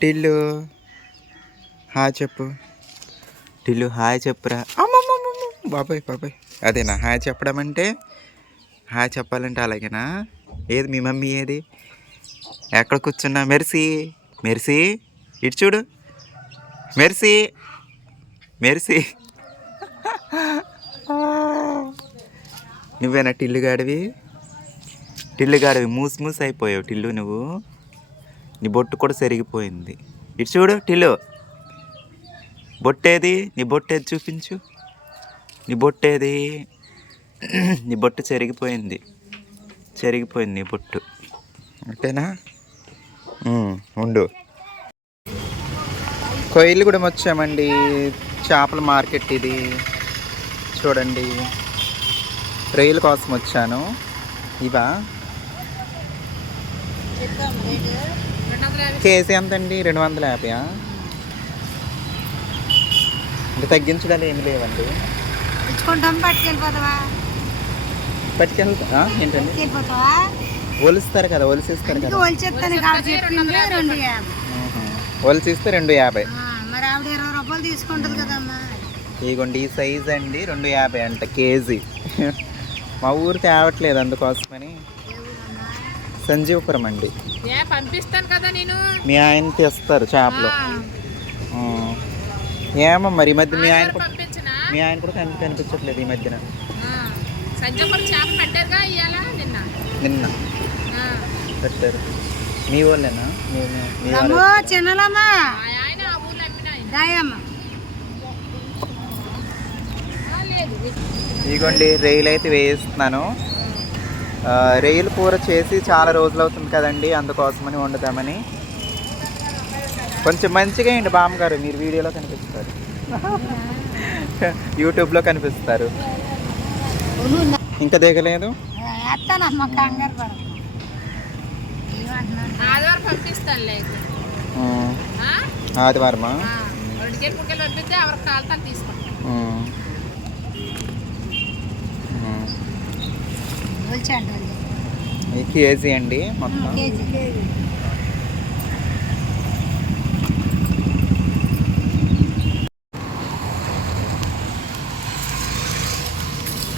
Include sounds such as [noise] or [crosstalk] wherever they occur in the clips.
Tillu. Hi చెప్పు. Tillu hi చెప్పురా. బాబాయ్ బాబాయ్. అదేనా? హాయ్ చెప్పడం అంటే? హాయ్ చెప్పాలంటే అలాగేనా? ఏది? మీ మమ్మీ ఏది? ఎక్కడ కూర్చున్నా? మెర్సీ. మెర్సీ? ఇటు చూడు. మెర్సీ. మెర్సీ. నువ్వేనా టిల్లు గాడివి టిల్లు గాడివి మూసి మూసి అయిపోయావు టిల్లు నువ్వు. నీ బొట్టు కూడా సెరిగిపోయింది. ఇటు చూడు టిలో బొట్టేది నీ బొట్టేది చూపించు. నీ బొట్టేది నీ బొట్టు చెరిగిపోయింది. చెరిగిపోయింది నీ బొట్టు. అంతేనా ఉండు. కొయ్యలు వచ్చామండి చేపల మార్కెట్ ఇది. చూడండి. రొయ్యల కోసం వచ్చాను. ఇవా? కేజీ ఎంత అండి? రెండు వందల యాభైయా ఇంకా తగ్గించడాలు ఏమి లేవండి. ఇచ్చుకుంటాం పట్టుకెళ్ళిపోతావా? పట్టుకెళ్తా ఏంటండి? ఒలుస్తారు కదా ఒలిసిస్తారు కదా. యాభై. ఒలిసిస్తే రెండు యాభై. ఆ, మరి ఆవిడ ఇరవై రూపాయలు తీసుకుంటుంది కదమ్మా. ఇదిగోండి ఈ సైజ్ అండి రెండు యాభై అంట కేజీ. మా ఊరు తేవట్లేదు అందుకోసమని. సంజీవపురం అండి పంపిస్తాను కదా నేను. మీ ఆయన తెస్తారు చేపలు. ఏమో మరి ఈ మధ్య మీ ఆయన మీ ఆయన కూడా కనిపి కనిపించట్లేదు ఈ మధ్యన. చేప పెట్టారుగా నిన్న. పెట్టారు. మీ వాళ్ళేనా మీ చిన్నలమ్మా. ఇదిగోండి రొయ్యలు అయితే వేయిస్తున్నాను. రొయ్యల కూర చేసి చాలా రోజులు అవుతుంది కదండి అందుకోసమని వండుతామని కొంచెం మంచిగా అయ్యండి బామ్మగారు మీరు వీడియోలో కనిపిస్తారు. [laughs] యూట్యూబ్లో కనిపిస్తారు. ఇంకా దిగలేదు? వేస్తానమ్మ కంగారు కేజీ అండి మొత్తం.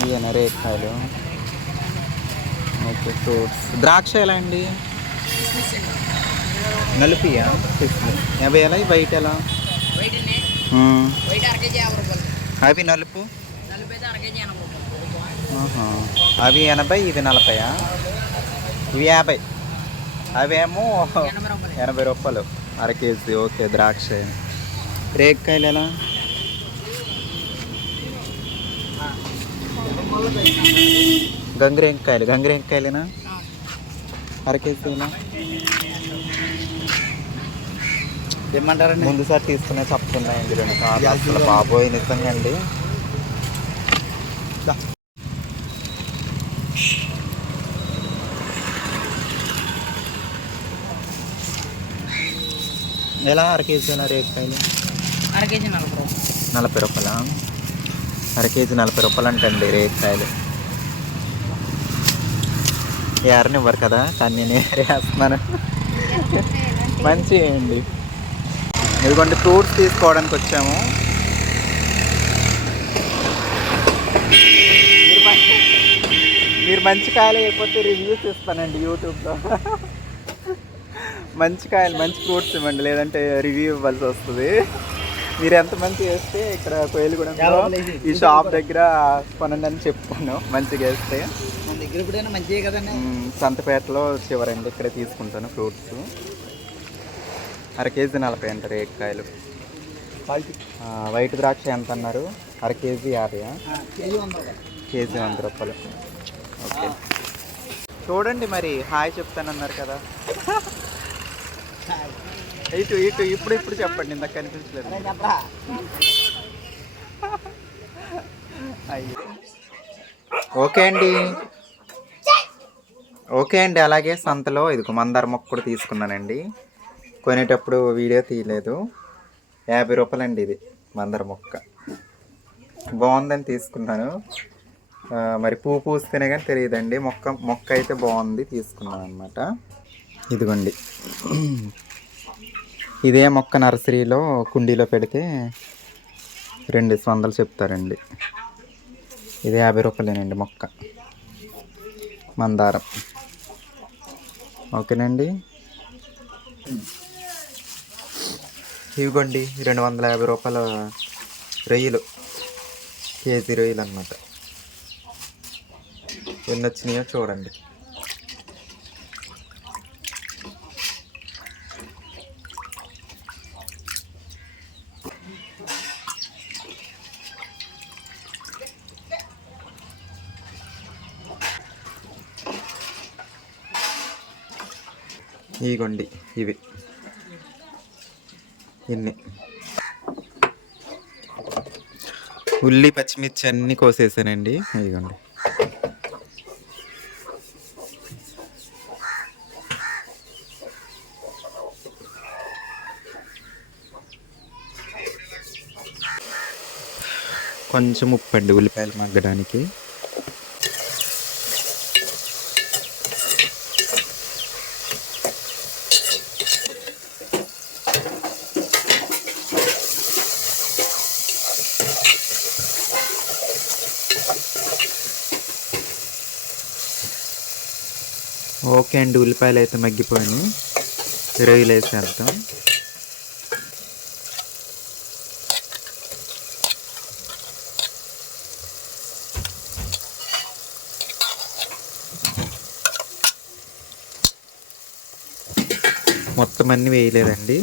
ఇవేనా రేకాయలు ఓకే ఫ్రూట్స్. ద్రాక్ష ఎలా అండి? నలుపియా? యాభై ఎలా? వైట్ ఎలా? అవి నలుపు? నలభై అవి ఎనభై ఇవి నలభైయా? ఇవి యాభై. అవేమో ఎనభై రూపాయలు. అర కేజీ ఓకే ద్రాక్ష. రేక్కాయలు ఎలా? గంగిరేంకాయలు. గంగిరేంకాయలేనా? అర కేజీ ఏమంటారండి? ముందుసారి తీసుకునే చెప్తున్నాయండి రెండు కార్లు అసలు బాబోయ్ నిజంగా అండి. ఎలా అర కేజీ ఎలా రేకాయలు అర కేజీ నలభై రూపాయలు. నలభై రూపాయల? అర కేజీ నలభై రూపాయలు అంటండి రేకాయలు ఎవరినివ్వరు కదా కానీ నేను వేస్తున్నాను. మంచి అండి ఇదిగోండి ఫ్రూట్స్ తీసుకోవడానికి వచ్చాము. మీరు మంచి మీరు మంచి కాయలు అయిపోతే రివ్యూస్ ఇస్తానండి యూట్యూబ్లో. మంచి కాయలు మంచి ఫ్రూట్స్ ఇవ్వండి. లేదంటే రివ్యూ ఇవ్వాల్సి వస్తుంది. మీరు ఎంత మంచి వేస్తే ఇక్కడ కోయిలగూడెంలో ఈ షాప్ దగ్గర కొనండి అని చెప్తాను మంచిగా వేస్తే. సంతపేటలో చివరండి. ఇక్కడే తీసుకుంటాను ఫ్రూట్స్. అర కేజీ నలభై అంటారు ఏకాయలు వైట్ ద్రాక్ష ఎంత అన్నారు? అర కేజీ రూపాయలు. కేజీ వంద రూపాయలు. ఓకే. చూడండి మరి. హాయ్ చెప్తానన్నారు కదా. [laughs] ఇటు ఇటు ఇప్పుడు ఇప్పుడు చెప్పండి ఇందాక కనిపించలేదు. ఓకే అండి. ఓకే అండి అలాగే సంతలో ఇదిగో మందార మొక్క కూడా తీసుకున్నానండి. కొనేటప్పుడు వీడియో తీయలేదు. యాభై రూపాయలండి ఇది మందార మొక్క. బాగుందని తీసుకున్నాను. మరి పువ్వు పూస్తేనే కానీ తెలియదండి. మొక్క మొక్క అయితే బాగుంది తీసుకున్నాను అనమాట ఇదిగోండి. ఇదే మొక్క నర్సరీలో కుండీలో పెడితే రెండు వందలు చెప్తారండి. ఇది యాభై రూపాయలేనండి మొక్క. మందారం. ఓకేనండి? ఇవిగోండి రెండు వందల యాభై రూపాయల రొయ్యలు. కేజీ రొయ్యలు అనమాట ఎన్ని వచ్చినాయో చూడండి. ఇగోండి ఇవి. ఇన్ని. ఉల్లి పచ్చిమిర్చి అన్నీ కోసేసానండి ఇదిగోండి కొంచెం ఉప్పు అండి ఉల్లిపాయలు మగ్గడానికి. ఓకే అండి ఉల్లిపాయలు అయితే మగ్గిపోయినాయి. రొయ్యలు వేసేద్దాం మొత్తం అన్నీ వేయలేదండి.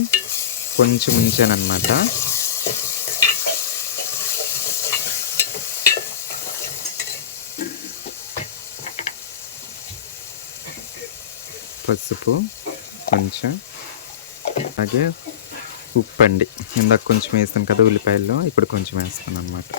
కొంచెం ఉంచానమాట పసుపు కొంచెం అలాగే ఉప్పు అండి ఇందాక కొంచెం వేస్తాను కదా ఉల్లిపాయల్లో ఇప్పుడు కొంచెం వేస్తాను అనమాట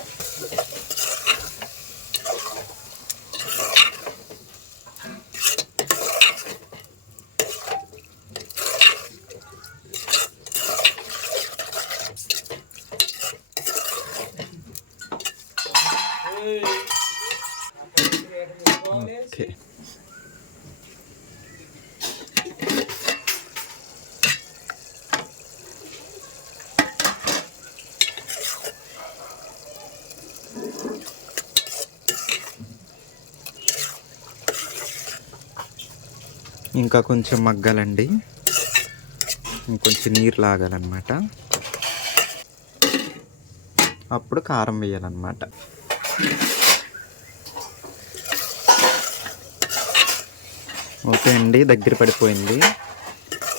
ఇంకా కొంచెం మగ్గాలండి. ఇంకొంచెం నీరు లాగాలన్నమాట. అప్పుడు కారం వేయాలన్నమాట. ఓకే అండి దగ్గర పడిపోయింది.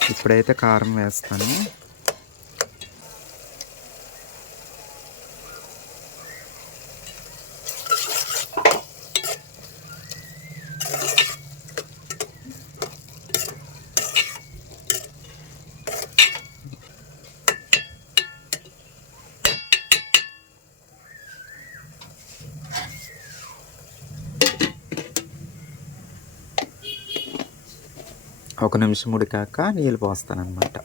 ఇప్పుడైతే కారం వేస్తాను. ఒక నిమిషం ఉడికాక నీళ్ళు పోస్తానన్నమాట.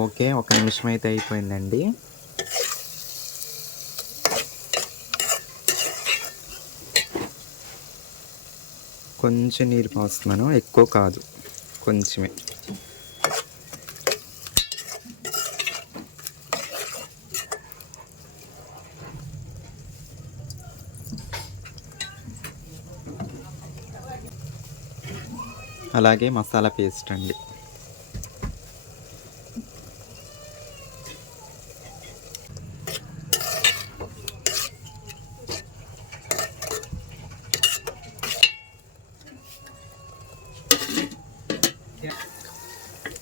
ఓకే ఒక నిమిషం అయితే అయిపోయిందండి. కొంచెం నీళ్ళు పోస్తున్నాను ఎక్కువ కాదు కొంచెమే. అలాగే మసాలా పేస్ట్ అండి.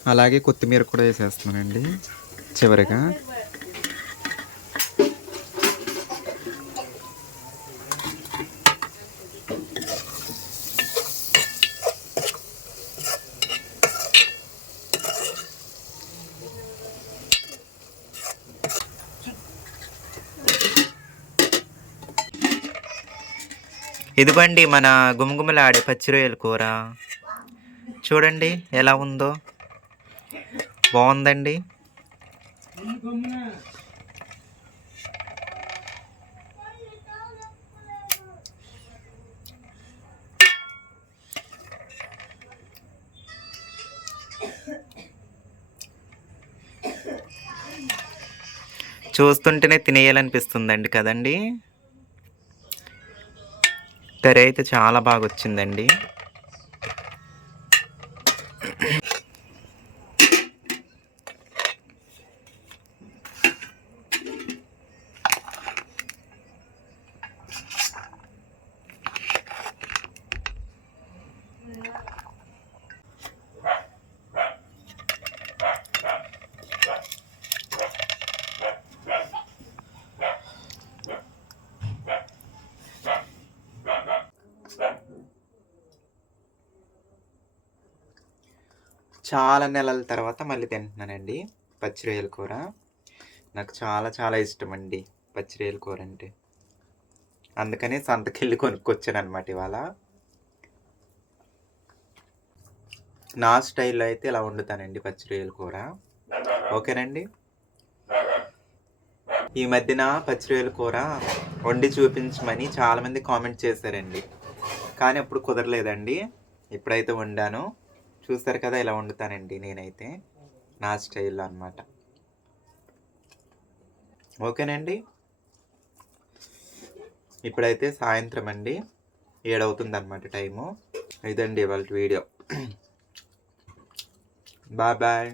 అలాగే కొత్తిమీర కూడా వేసేస్తున్నానండి చివరిగా. ఇదిగోండి మన గుమగుమలాడే పచ్చిరొయ్యల కూర. చూడండి ఎలా ఉందో. బాగుందండి. చూస్తుంటేనే తినేయాలనిపిస్తుందండి కదండి. కర్రీ అయితే చాలా బాగా వచ్చిందండి చాలా నెలల తర్వాత మళ్ళీ తింటున్నానండి పచ్చిరొయ్యల కూర. నాకు చాలా చాలా ఇష్టం అండి పచ్చిరొయ్యల కూర అంటే. అందుకనే సంతకెళ్ళి కొనుక్కొచ్చాను అనమాట ఇవాళ. నా స్టైల్లో అయితే ఇలా వండుతానండి పచ్చిరొయ్యల కూర. ఓకేనండి? ఈ మధ్యన పచ్చిరొయ్యల కూర వండి చూపించమని చాలామంది కామెంట్ చేశారండి. కానీ అప్పుడు కుదరలేదండి. ఇప్పుడైతే వండాను. చూస్తారు కదా ఇలా వండుతానండి నేనైతే. నా స్టైల్లో అనమాట ఓకేనండి? ఇప్పుడైతే సాయంత్రం అండి. ఏడవుతుంది అనమాట టైము. ఇదండి ఇవాళ వీడియో. [clears throat] Bye bye.